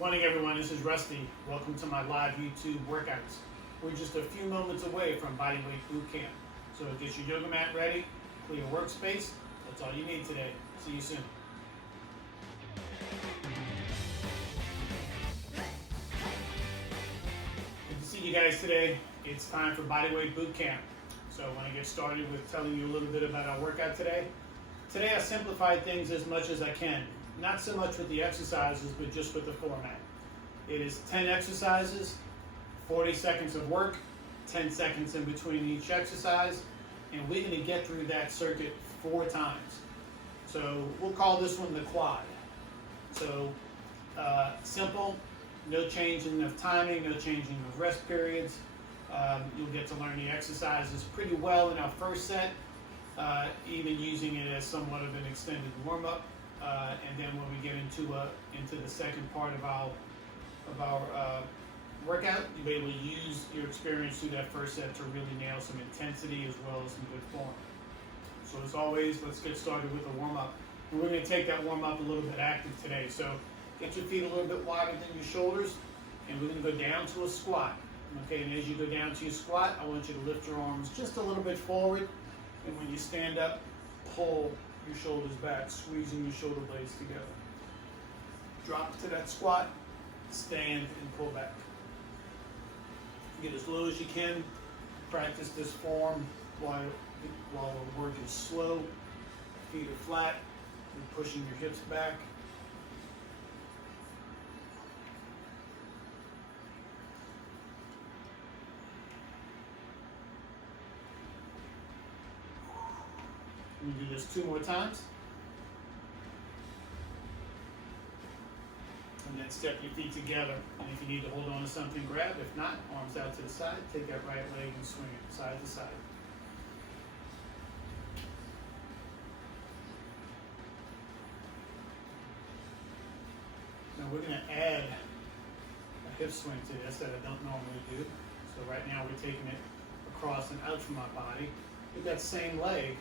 Morning everyone, this is Rusty. Welcome to my live YouTube workouts. We're just a few moments away from Bodyweight Bootcamp. So get your yoga mat ready, clear your workspace. That's all you need today. See you soon. Good to see you guys today. It's time for Bodyweight Bootcamp. So I want to get started with telling you a little bit about our workout today. Today I simplified things as much as I can. Not so much with the exercises, but just with the format. It is 10 exercises, 40 seconds of work, 10 seconds in between each exercise, and we're going to get through that circuit 4 times. So we'll call this one the quad. So simple, no changing of timing, no changing of rest periods. You'll get to learn the exercises pretty well in our first set, even using it as somewhat of an extended warm-up. And then when we get into the second part of our workout, you'll be able to use your experience through that first set to really nail some intensity as well as some good form. So as always, let's get started with a warm-up. And we're going to take that warm-up a little bit active today. So get your feet a little bit wider than your shoulders, and we're going to go down to a squat. Okay, and as you go down to your squat, I want you to lift your arms just a little bit forward, and when you stand up, pull your shoulders back, squeezing your shoulder blades together. Drop to that squat, stand and pull back. Get as low as you can. Practice this form while the work is slow. Feet are flat. You're pushing your hips back. We do this 2 more times. And then step your feet together. And if you need to hold on to something, grab. If not, arms out to the side. Take that right leg and swing it side to side. Now we're going to add a hip swing to this that I don't normally do. So right now we're taking it across and out from our body. With that same leg,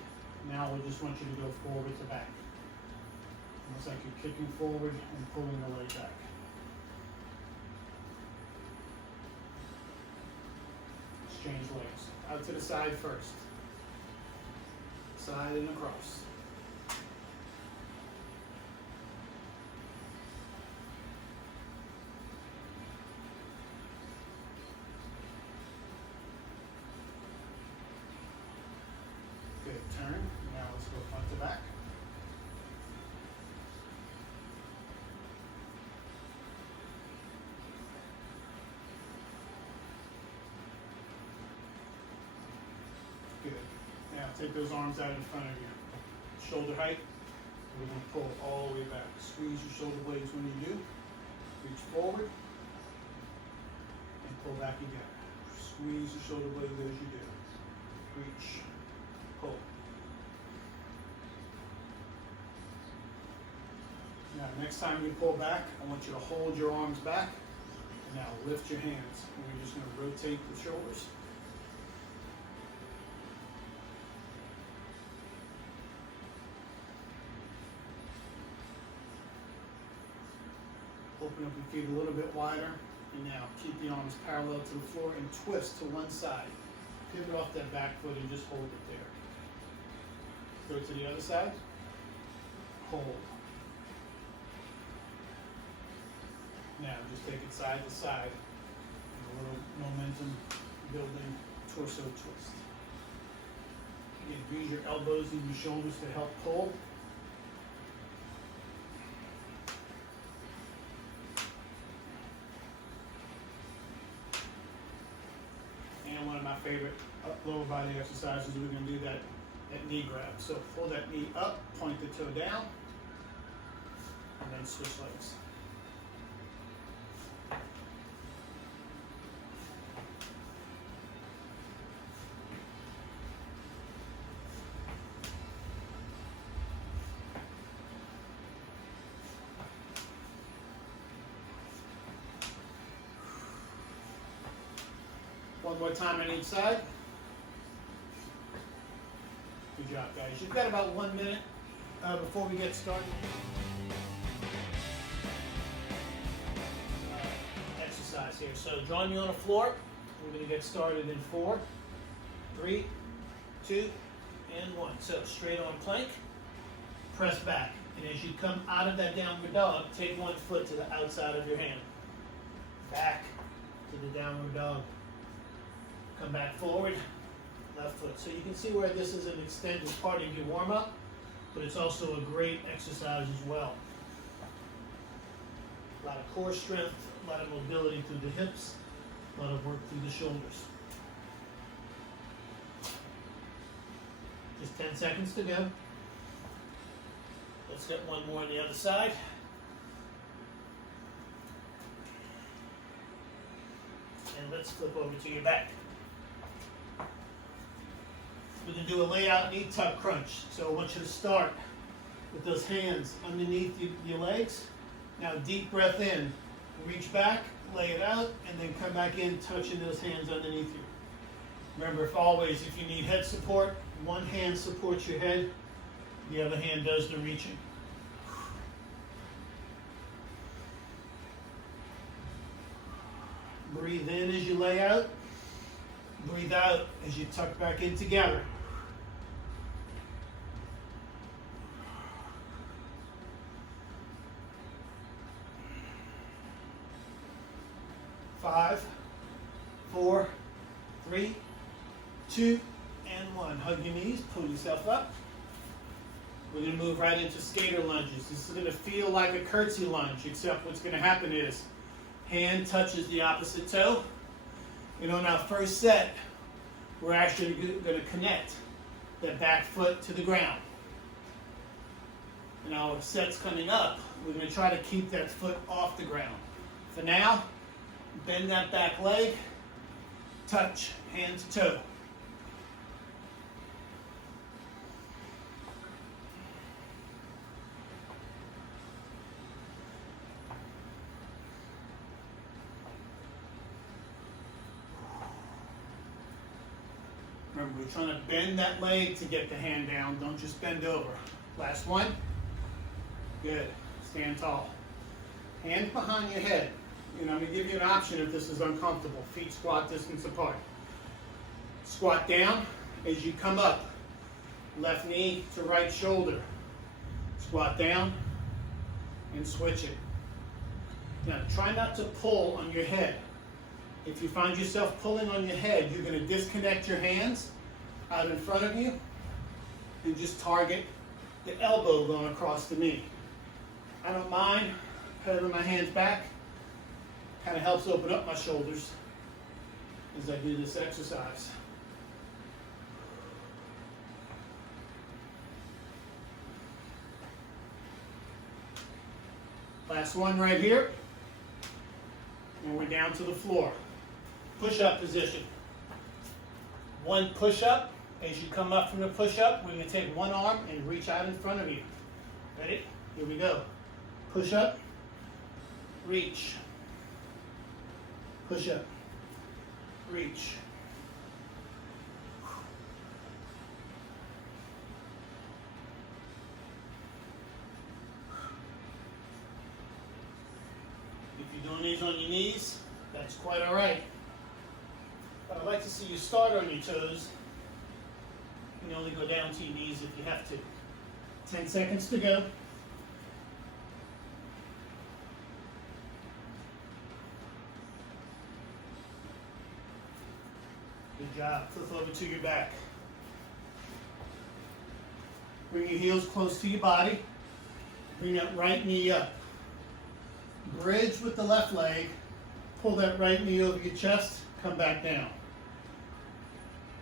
now we just want you to go forward to back. Almost like you're kicking forward and pulling the leg back. Exchange legs. Out to the side first. Side and across. Good, turn. Now let's go front to back. Good. Now take those arms out in front of you. Shoulder height. We're going to pull all the way back. Squeeze your shoulder blades when you do. Reach forward. And pull back again. Squeeze your shoulder blades as you do. Reach. Pull. Now, next time you pull back, I want you to hold your arms back. And now lift your hands. And we're just going to rotate the shoulders. Open up your feet a little bit wider. And now keep the arms parallel to the floor and twist to one side. Pivot off that back foot and just hold it there. Go to the other side. Hold. Now just take it side to side. A little momentum building torso twist. Again, use your elbows and your shoulders to help pull. And one of my favorite lower body exercises, we're going to do that knee grab. So pull that knee up, point the toe down, and then switch legs. One more time on each side. Good job, guys. You've got about 1 minute before we get started. exercise here. So join me on the floor. We're going to get started in 4, 3, 2, and 1. So straight on plank, press back. And as you come out of that downward dog, take one foot to the outside of your hand. Back to the downward dog. Come back forward, left foot. So you can see where this is an extended part of your warm-up, but it's also a great exercise as well. A lot of core strength, a lot of mobility through the hips, a lot of work through the shoulders. Just 10 seconds to go. Let's get one more on the other side. And let's flip over to your back. We're going to do a layout knee tuck crunch. So I want you to start with those hands underneath your legs. Now deep breath in, reach back, lay it out, and then come back in, touching those hands underneath you. Remember, if you need head support, one hand supports your head, the other hand does the reaching. Breathe in as you lay out. Breathe out as you tuck back in together. Five, 4, 3, 2, and 1. Hug your knees, pull yourself up. We're going to move right into skater lunges. This is going to feel like a curtsy lunge, except what's going to happen is hand touches the opposite toe. And on our first set, we're actually going to connect that back foot to the ground. And our sets coming up, we're going to try to keep that foot off the ground. For now, bend that back leg, touch, hand to toe. Remember, we're trying to bend that leg to get the hand down. Don't just bend over. Last one. Good. Stand tall. Hands behind your head. I'm going to give you an option if this is uncomfortable. Feet squat distance apart. Squat down as you come up. Left knee to right shoulder. Squat down and switch it. Now, try not to pull on your head. If you find yourself pulling on your head, you're going to disconnect your hands out in front of you and just target the elbow going across the knee. I don't mind having my hands back. Kind of helps open up my shoulders as I do this exercise. Last one right here. And we're down to the floor. Push-up position. One push-up. As you come up from the push-up, we're going to take one arm and reach out in front of you. Ready? Here we go. Push-up. Reach. Push-up. Reach. If you're doing these on your knees, that's quite all right. But I'd like to see you start on your toes. You can only go down to your knees if you have to. 10 seconds to go. Good job. Flip over to your back. Bring your heels close to your body. Bring that right knee up. Bridge with the left leg. Pull that right knee over your chest. Come back down.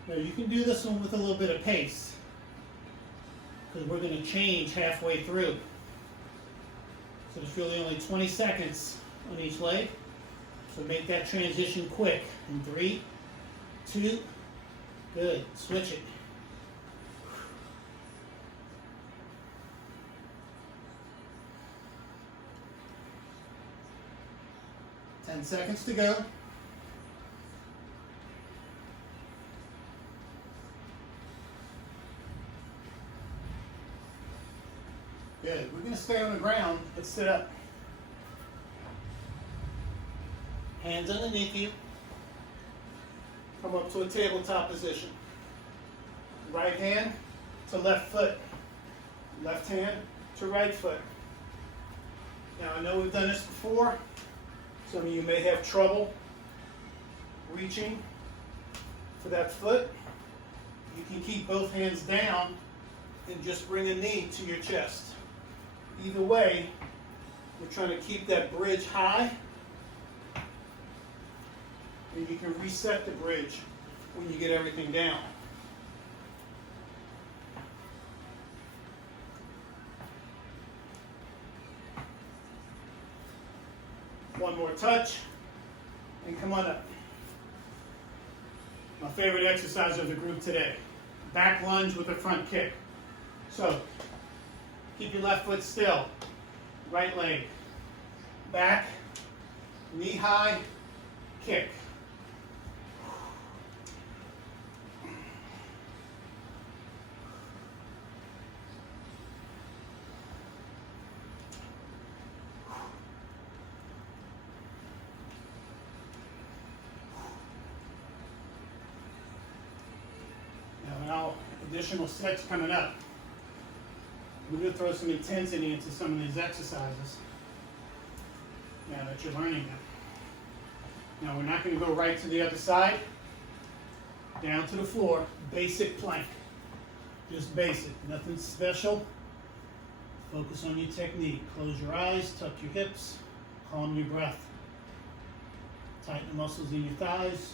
Now you can do this one with a little bit of pace, because we're going to change halfway through. So there's really only 20 seconds on each leg. So make that transition quick. In 3, 2, good. Switch it. Ten seconds to go. Good. We're going to stay on the ground. Let's sit up. Hands underneath you. Come up to a tabletop position. Right hand to left foot. Left hand to right foot. Now I know we've done this before. Some of you may have trouble reaching for that foot. You can keep both hands down and just bring a knee to your chest. Either way, we're trying to keep that bridge high, and you can reset the bridge when you get everything down. One more touch, and come on up. My favorite exercise of the group today. Back lunge with a front kick. So, keep your left foot still. Right leg. Back, knee high, kick. Now, additional sets coming up. We're going to throw some intensity into some of these exercises now that you're learning them. Now, we're not going to go right to the other side. Down to the floor, basic plank. Just basic, nothing special. Focus on your technique. Close your eyes, tuck your hips, calm your breath. Tighten the muscles in your thighs.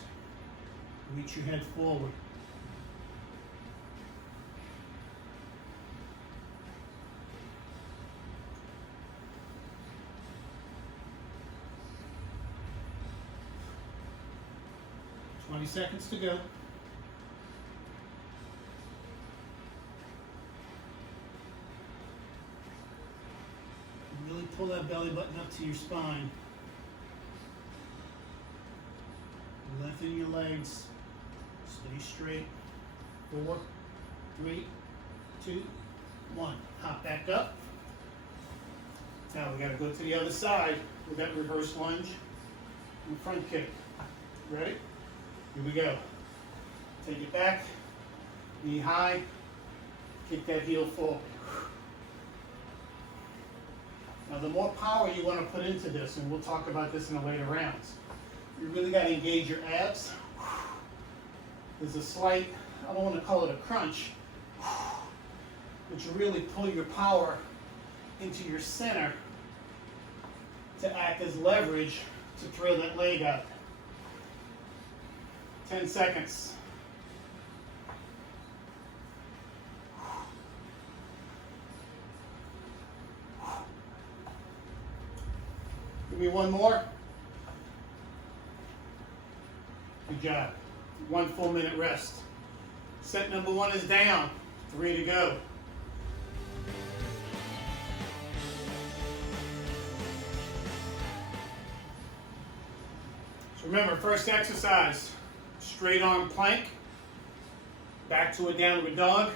Reach your head forward. Seconds to go. Really pull that belly button up to your spine. Lengthen your legs. Stay straight. 4, 3, 2, 1. Hop back up. Now we got to go to the other side with that reverse lunge and front kick. Ready? Here we go. Take it back, knee high, kick that heel forward. Now the more power you want to put into this, and we'll talk about this in the later rounds, you really got to engage your abs. There's a slight, I don't want to call it a crunch, but you really pull your power into your center to act as leverage to throw that leg out. 10 seconds. Give me one more. Good job. 1 full minute rest. Set number 1 is down. 3 to go. So remember, first exercise. Straight arm plank, back to a downward dog,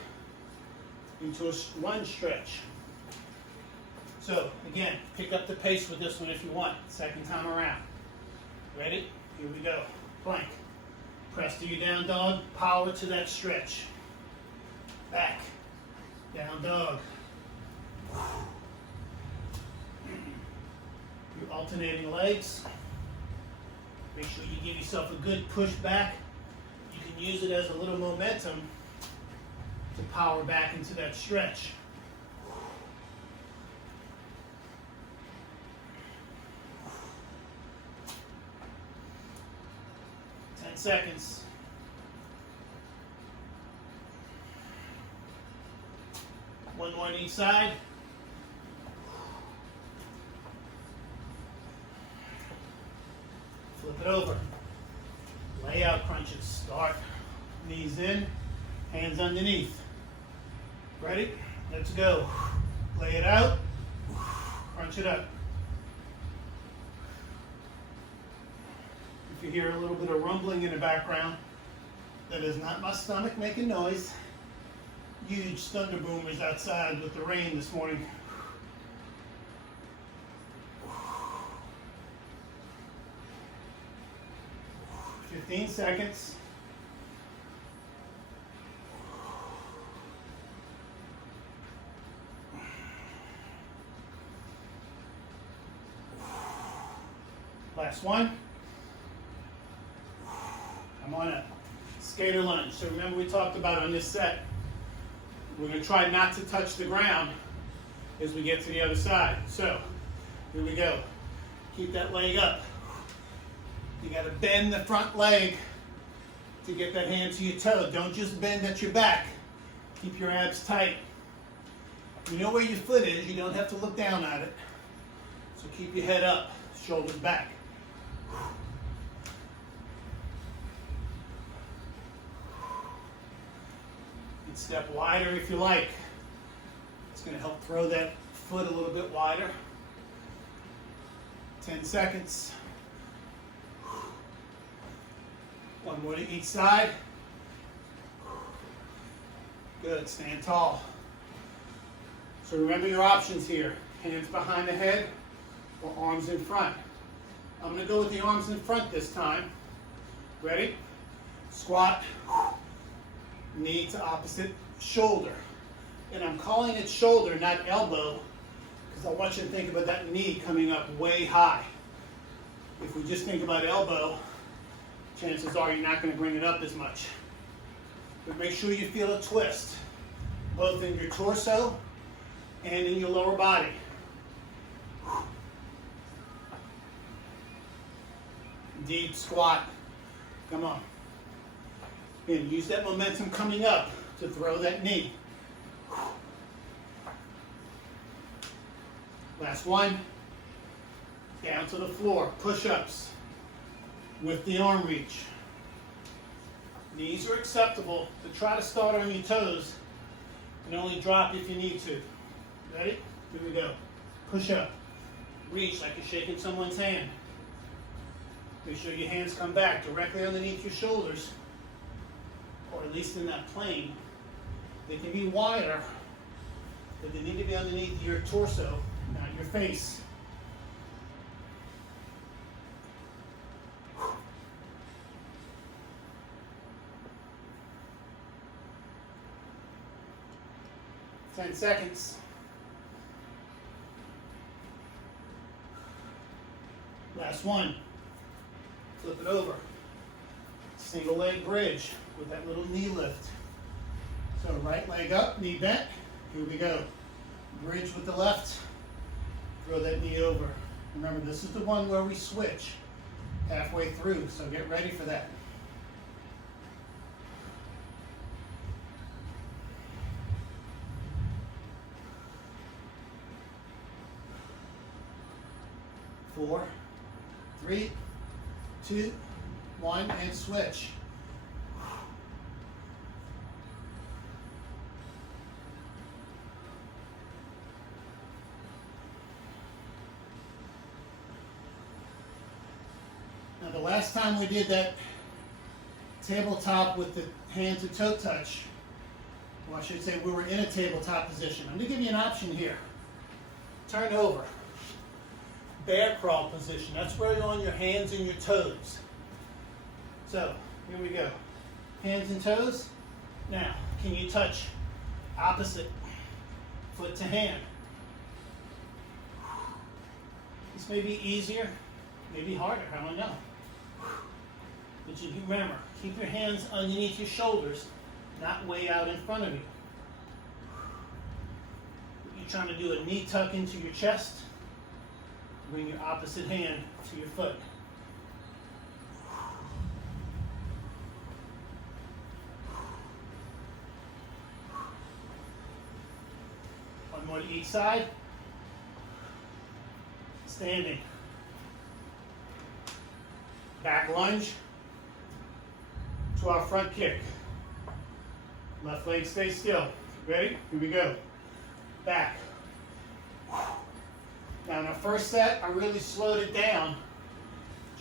into a lunge stretch. So again, pick up the pace with this one if you want, second time around. Ready? Here we go. Plank. Press to your down dog, power to that stretch. Back, down dog. You're alternating legs. Make sure you give yourself a good push back. You can use it as a little momentum to power back into that stretch. Seconds. One more on each side. Flip it over. Layout crunches. Start. Knees in, hands underneath. Ready? Let's go. Lay it out. Crunch it up. If you hear a little bit of rumbling in the background, that is not my stomach making noise. Huge thunder boomers outside with the rain this morning. 15 seconds. Last one. I'm on a skater lunge. So remember we talked about on this set, we're going to try not to touch the ground as we get to the other side. So here we go. Keep that leg up. You got to bend the front leg to get that hand to your toe. Don't just bend at your back. Keep your abs tight. You know where your foot is. You don't have to look down at it. So keep your head up, shoulders back. You can step wider if you like. It's going to help throw that foot a little bit wider. 10 seconds. One more to each side. Good, stand tall. So remember your options here. Hands behind the head or arms in front. I'm going to go with the arms in front this time. Ready? Squat, knee to opposite shoulder. And I'm calling it shoulder, not elbow, because I want you to think about that knee coming up way high. If we just think about elbow, chances are you're not going to bring it up as much. But make sure you feel a twist, both in your torso and in your lower body. Deep squat. Come on. And use that momentum coming up to throw that knee. Last one. Down to the floor. Push-ups with the arm reach. Knees are acceptable, but try to start on your toes and only drop if you need to. Ready? Here we go. Push up. Reach like you're shaking someone's hand. Make sure your hands come back directly underneath your shoulders, or at least in that plane. They can be wider, but they need to be underneath your torso, not your face. Ten seconds. Last one. Flip it over. Single leg bridge with that little knee lift. So right leg up, knee bent. Here we go. Bridge with the left. Throw that knee over. Remember, this is the one where we switch halfway through, so get ready for that. Four, three, 2, 1, and switch. Now the last time we did that tabletop with the hand to toe touch, well, I should say we were in a tabletop position. I'm going to give you an option here. Turn over. Bear crawl position. That's where you're on your hands and your toes. So, here we go. Hands and toes. Now, can you touch opposite foot to hand? This may be easier, maybe harder, I don't know. But you remember, keep your hands underneath your shoulders, not way out in front of you. You're trying to do a knee tuck into your chest. Bring your opposite hand to your foot. One more to each side. Standing. Back lunge to our front kick. Left leg stays still. Ready? Here we go. Back. Now in our first set, I really slowed it down.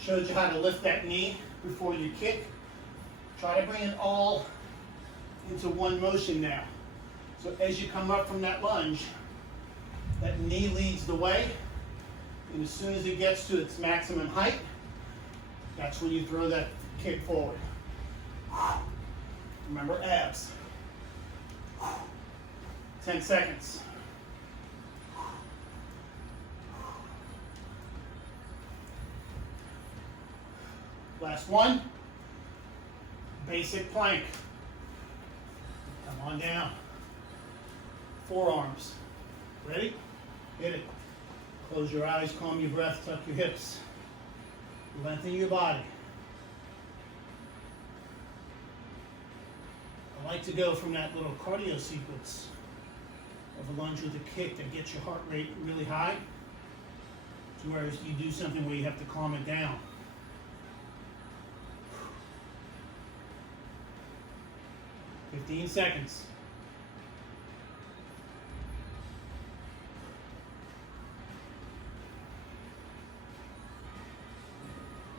Showed you how to lift that knee before you kick. Try to bring it all into one motion now. So as you come up from that lunge, that knee leads the way. And as soon as it gets to its maximum height, that's when you throw that kick forward. Remember abs. 10 seconds. Last one. Basic plank. Come on down. Forearms. Ready? Hit it. Close your eyes, calm your breath, tuck your hips. Lengthen your body. I like to go from that little cardio sequence of a lunge with a kick that gets your heart rate really high to where you do something where you have to calm it down. "15 seconds.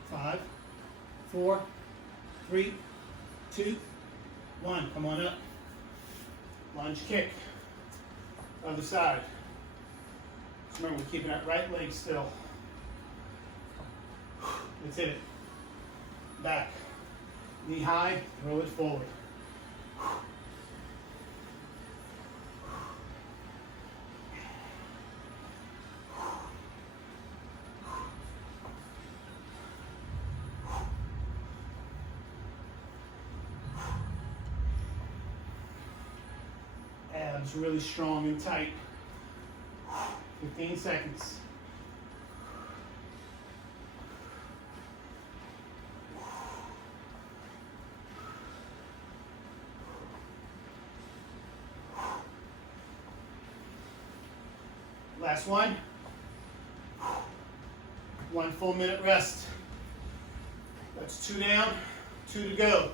Five, 4, 3, 2, 1. Come on up. Lunge kick. Other side. Just remember, we're keeping that right leg still. Let's hit it. Back. Knee high, throw it forward. Abs really strong and tight. 15 seconds. Last one. 1 full minute rest. That's 2 down, 2 to go.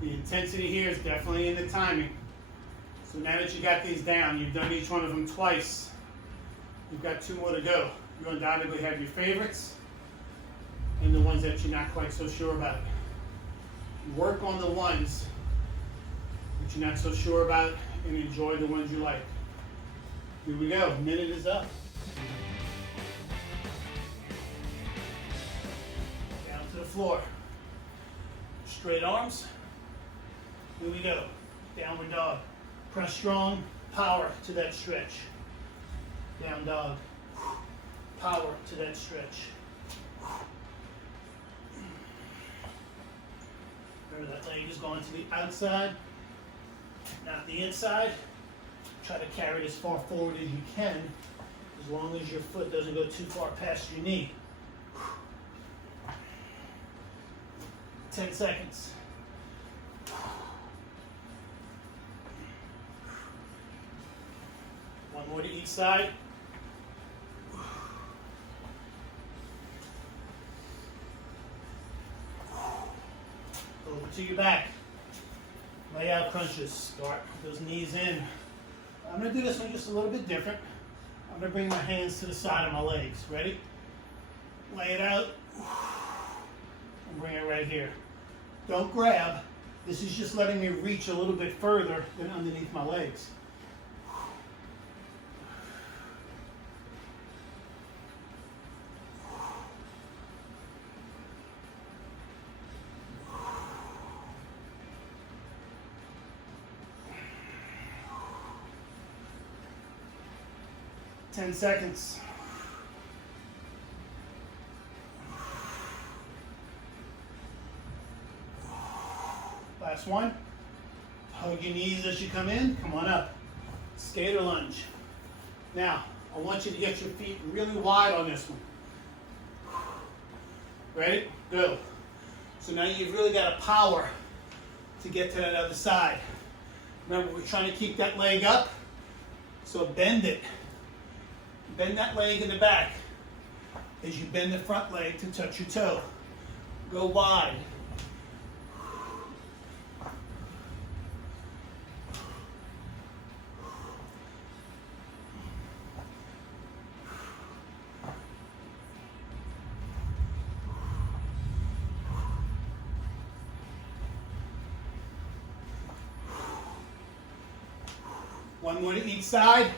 The intensity here is definitely in the timing. So now that you got these down, you've done each one of them twice. You've got 2 more to go. You undoubtedly have your favorites and the ones that you're not quite so sure about. Work on the ones that you're not so sure about and enjoy the ones you like. Here we go. Minute is up. Down to the floor. Straight arms. Here we go. Downward dog. Press strong. Power to that stretch. Down dog. Power to that stretch. Remember, that leg is going to the outside, not the inside. Try to carry it as far forward as you can, as long as your foot doesn't go too far past your knee. 10 seconds. One more to each side. Over to your back. Lay out crunches. Start those knees in. I'm going to do this one just a little bit different. I'm going to bring my hands to the side of my legs. Ready? Lay it out. And bring it right here. Don't grab. This is just letting me reach a little bit further than underneath my legs. Ten seconds. Last one. Hug your knees as you come in. Come on up. Skater lunge. Now, I want you to get your feet really wide on this one. Ready? Go. So now you've really got a power to get to that other side. Remember, we're trying to keep that leg up, so bend it. Bend that leg in the back as you bend the front leg to touch your toe. Go wide. One more to each side.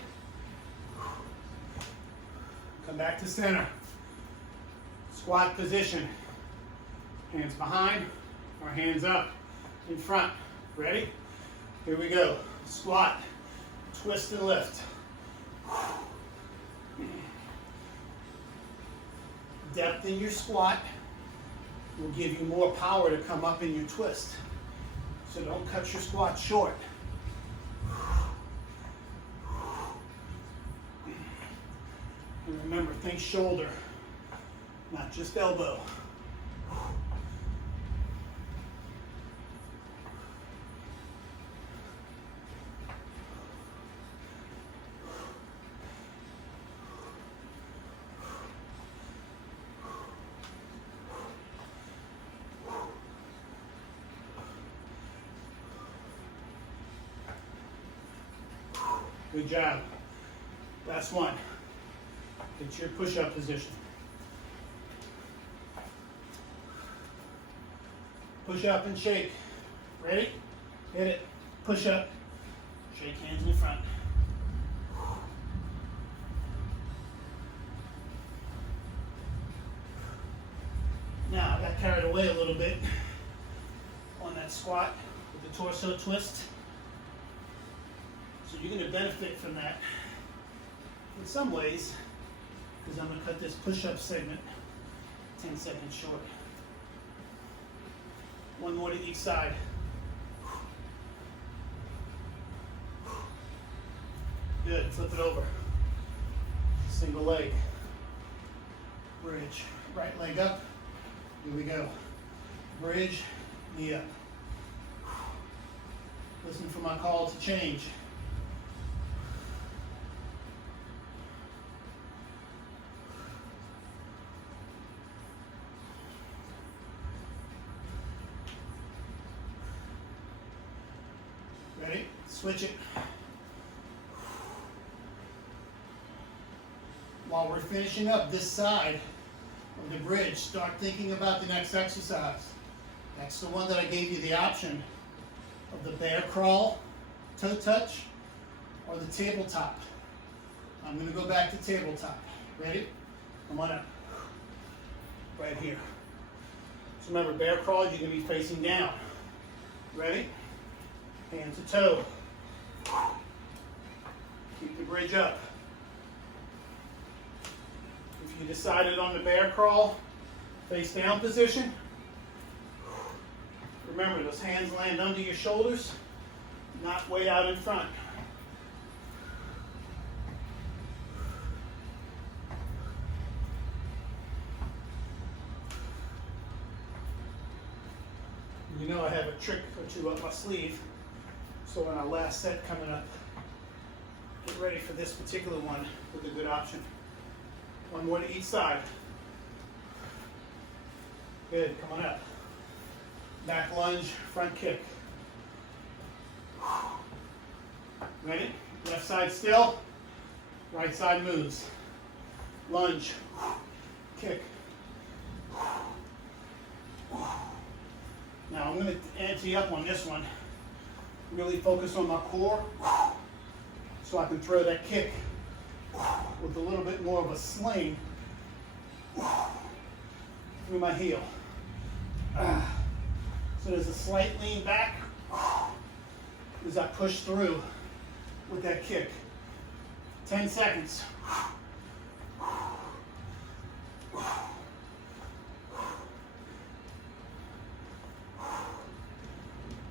back to center. Squat position. Hands behind or hands up in front. Ready? Here we go. Squat, twist and lift. Depth in your squat will give you more power to come up in your twist. So don't cut your squat short. And remember, think shoulder, not just elbow. Good job. Last one. Get your push-up position. Push up and shake. Ready? Hit it. Push up. Shake hands in front. Now, I got carried away a little bit on that squat with the torso twist. So you're going to benefit from that in some ways, because I'm going to cut this push-up segment 10 seconds short. One more to each side. Good, flip it over. Single leg. Bridge, right leg up. Here we go. Bridge, knee up. Listen for my call to change. Ready? Switch it. While we're finishing up this side of the bridge, start thinking about the next exercise. That's the one that I gave you the option of the bear crawl, toe touch, or the tabletop. I'm going to go back to tabletop. Ready? Come on up. Right here. So remember, bear crawl, you're going to be facing down. Ready? Hands to toe. Keep the bridge up. If you decided on the bear crawl, face down position, remember those hands land under your shoulders, not way out in front. You know I have a trick or two up my sleeve. So in our last set coming up, get ready for this particular one with a good option. One more to each side. Good, come on up. Back lunge, front kick. Ready? Left side still, right side moves. Lunge, kick. Now I'm going to ante up on this one. Really focus on my core so I can throw that kick with a little bit more of a sling through my heel. So there's a slight lean back as I push through with that kick. 10 seconds.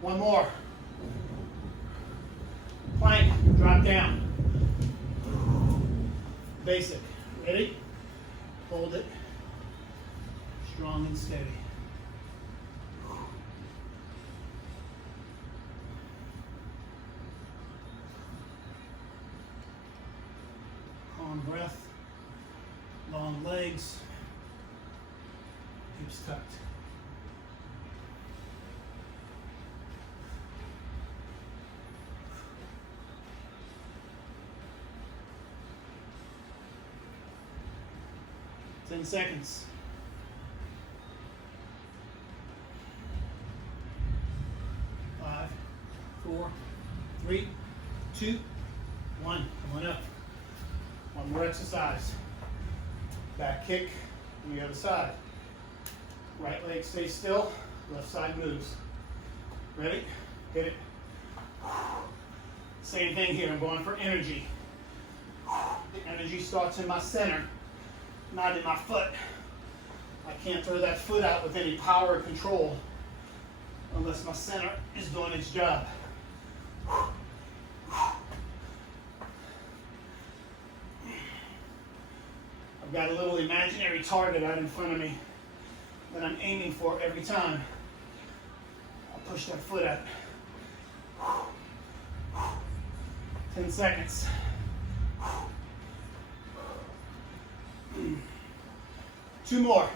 One more. Plank, drop down. Basic. Ready? Hold it. Strong and steady. Calm breath. Long legs. Hips tucked. Ten seconds. 5, 4, 3, 2, 1. Come on up. One more exercise. Back kick on the other side. Right leg stays still, left side moves. Ready? Hit it. Same thing here, I'm going for energy. The energy starts in my center, not in my foot. I can't throw that foot out with any power or control unless my center is doing its job. I've got a little imaginary target out in front of me that I'm aiming for every time I push that foot out. 10 seconds. Two more.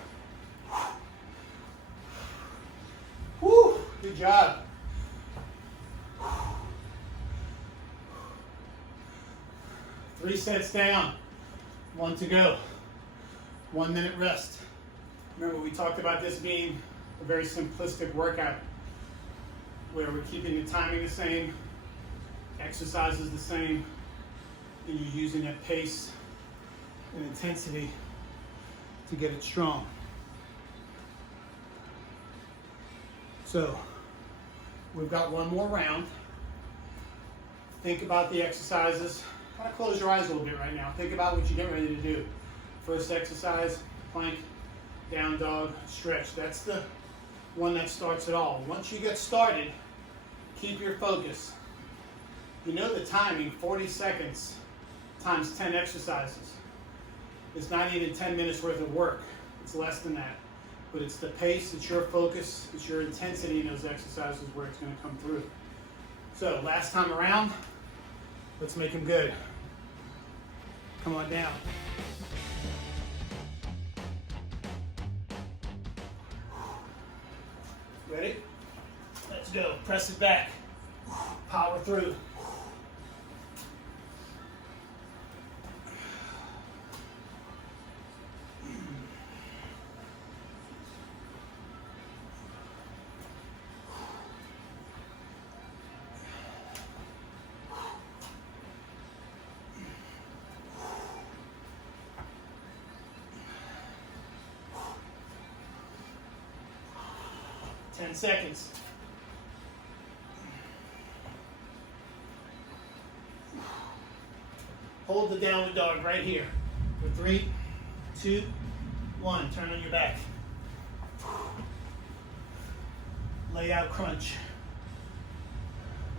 Woo, good job. Three sets down, one to go. 1 minute rest. Remember, we talked about this being a very simplistic workout where we're keeping the timing the same, exercises the same, and you're using that pace and intensity to get it strong. So, we've got one more round. Think about the exercises. Kind of close your eyes a little bit right now. Think about what you're getting ready to do. First exercise, plank, down dog, stretch. That's the one that starts it all. Once you get started, keep your focus. You know the timing, 40 seconds times 10 exercises. It's not even 10 minutes worth of work. It's less than that. But it's the pace, it's your focus, it's your intensity in those exercises where it's going to come through. So last time around, let's make them good. Come on down. Ready? Let's go. Press it back. Power through. Seconds. Hold the downward dog right here for 3, 2, 1. Turn on your back. Lay out crunch.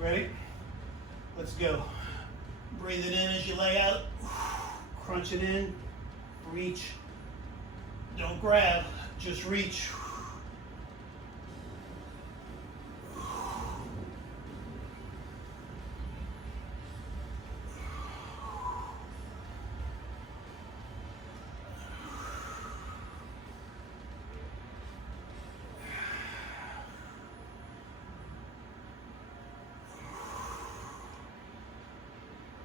Ready? Let's go. Breathe it in as you lay out. Crunch it in. Reach. Don't grab, just reach.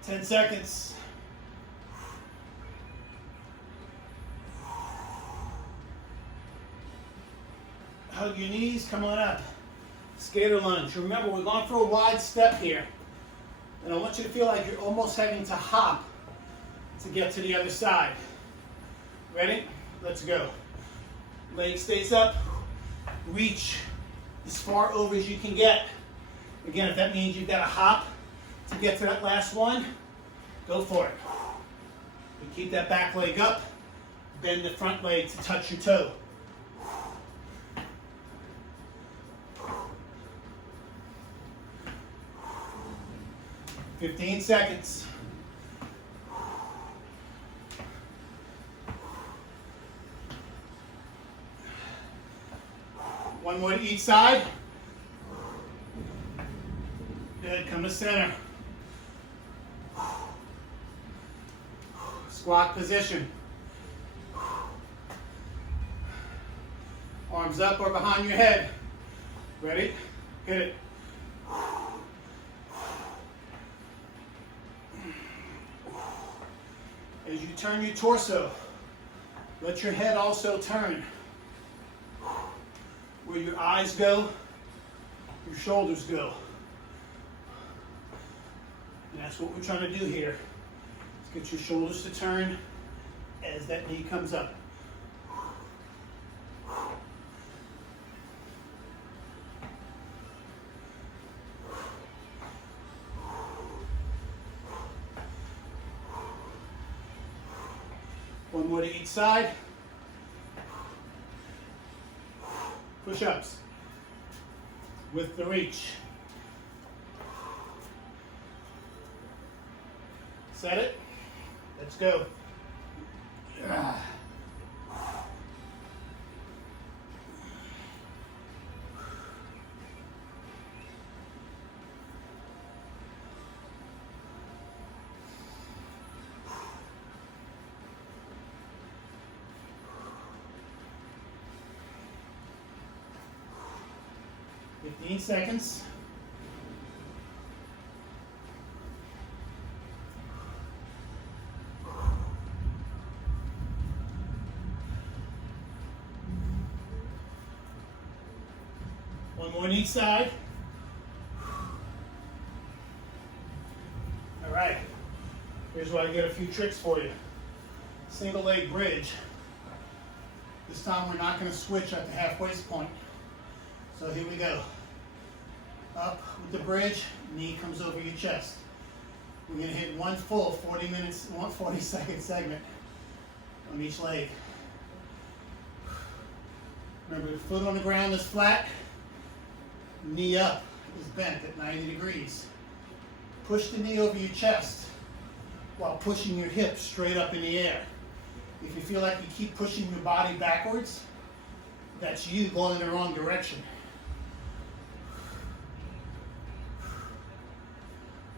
10 seconds. Hug your knees, come on up. Skater lunge. Remember, we're going for a wide step here. And I want you to feel like you're almost having to hop to get to the other side. Ready? Let's go. Leg stays up. Reach as far over as you can get. Again, if that means you've got to hop to get to that last one, go for it. And keep that back leg up. Bend the front leg to touch your toe. "15 seconds. One more to each side. Good, come to center. Squat position. Arms up or behind your head. Ready? Hit it. As you turn your torso, let your head also turn. Where your eyes go, your shoulders go. And that's what we're trying to do here. Let's get your shoulders to turn as that knee comes up. One more to each side. Push-ups with the reach. Set it. Let's go. 15 seconds. One more on each side. All right, here's where I get a few tricks for you. Single leg bridge. This time we're not going to switch at the half waist point. So here we go. Up with the bridge, knee comes over your chest. We're going to hit one full 40-second segment on each leg. Remember, the foot on the ground is flat, knee up is bent at 90 degrees. Push the knee over your chest while pushing your hips straight up in the air. If you feel like you keep pushing your body backwards, that's you going in the wrong direction.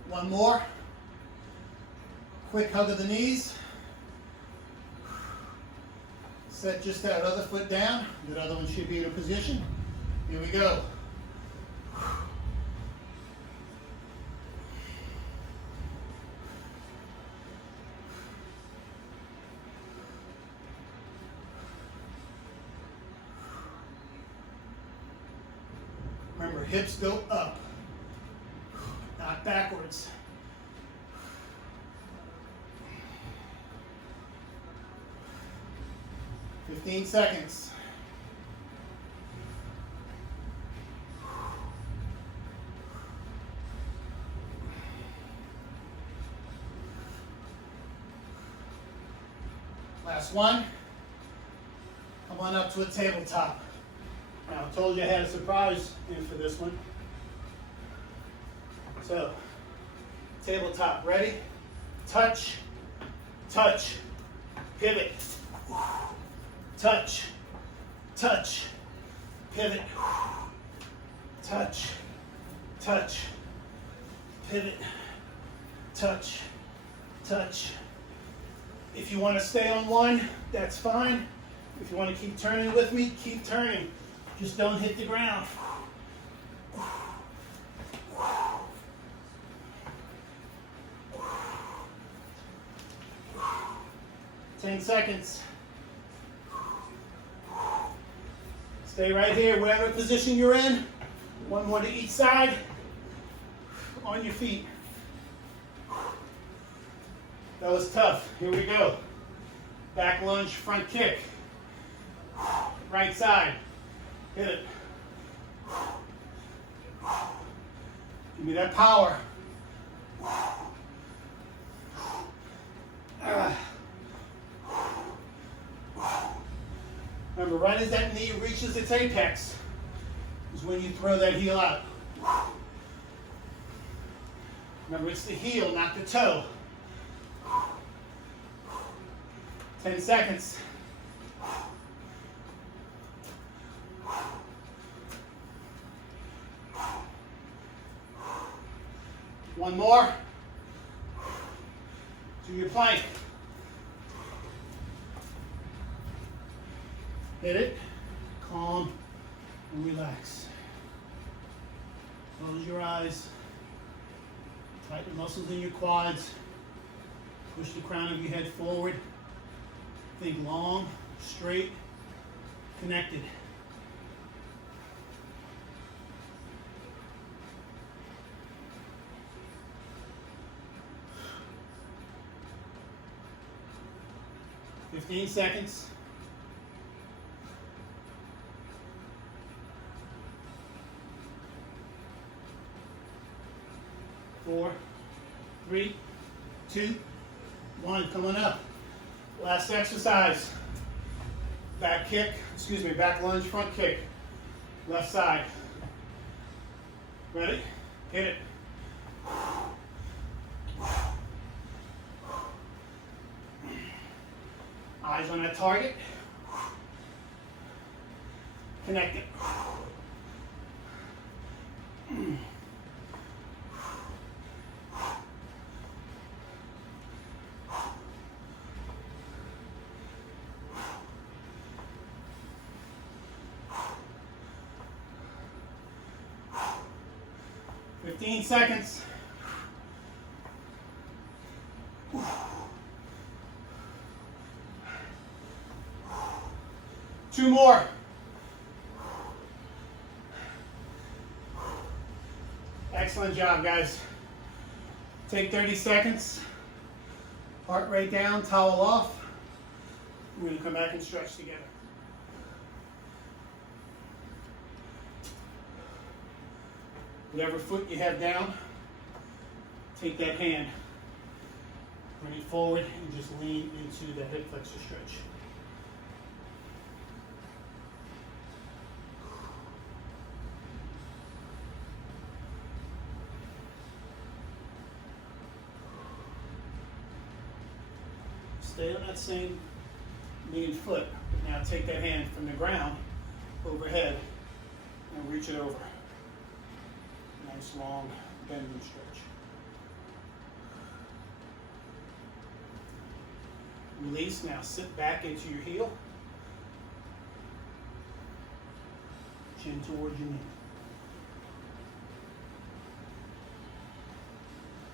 One more. Quick hug of the knees. Set just that other foot down. That other one should be in a position. Here we go. Remember, hips go up, not backwards. Fifteen seconds. Last one. Come on up to a tabletop. Now, I told you I had a surprise in for this one. So, tabletop, ready? Touch, touch, pivot. Touch, touch, pivot. Touch, touch, pivot. Touch, touch. If you want to stay on one, that's fine. If you want to keep turning with me, keep turning. Just don't hit the ground. 10 seconds. Stay right here, whatever position you're in. One more to each side. On your feet. That was tough. Here we go. Back lunge, front kick. Right side. Hit it. Give me that power. Remember, right as that knee reaches its apex is when you throw that heel out. Remember, it's the heel, not the toe. 10 seconds. One more. Do your plank. Hit it. Calm and relax. Close your eyes. Tighten the muscles in your quads. Push the crown of your head forward. Think long, straight, connected. 15 seconds. 4, 3, 2, 1. Coming up. Last exercise. Back kick, back lunge, front kick. Left side. Ready? Hit it. Eyes on that target. Connect it. 15 seconds. Two more. Excellent job, guys. Take 30 seconds. Heart rate down, towel off. We're going to come back and stretch together. Whatever foot you have down, take that hand, bring it forward, and just lean into that hip flexor stretch. Stay on that same lean foot. Now take that hand from the ground overhead and reach it over. Nice long bend and stretch. Release. Now sit back into your heel. Chin towards your knee.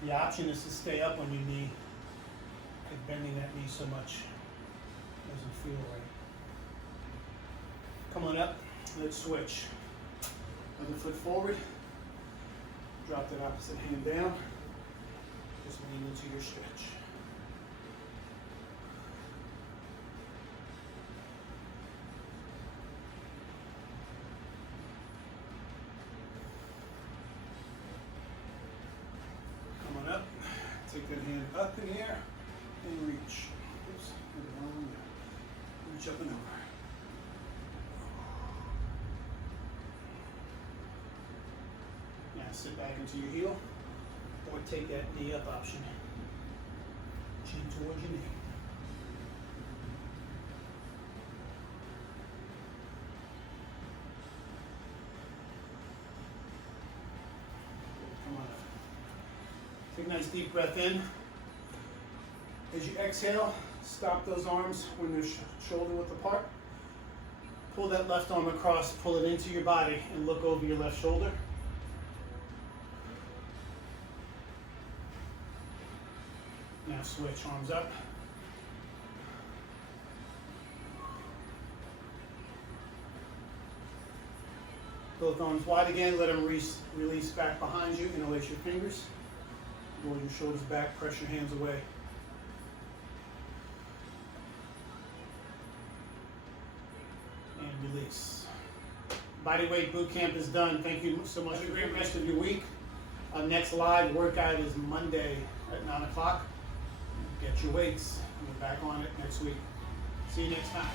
The option is to stay up on your knee, because bending that knee so much doesn't feel right. Come on up. Let's switch. Other foot forward. Drop that opposite hand down. Just lean into your stretch. Come on up. Take that hand up in the air and reach. Oops, reach up and over. Sit back into your heel, or take that knee up option. Chin towards your knee. Come on up. Take a nice deep breath in. As you exhale, stop those arms when they're shoulder width apart. Pull that left arm across, pull it into your body, and look over your left shoulder. Now switch, arms up. Both arms wide again, let them release back behind you, interlace your fingers. Roll your shoulders back, press your hands away. And release. Bodyweight boot camp is done. Thank you so much. Have a great rest of your week. Our next live workout is Monday at 9 o'clock. Get your weights. We're back on it next week. See you next time.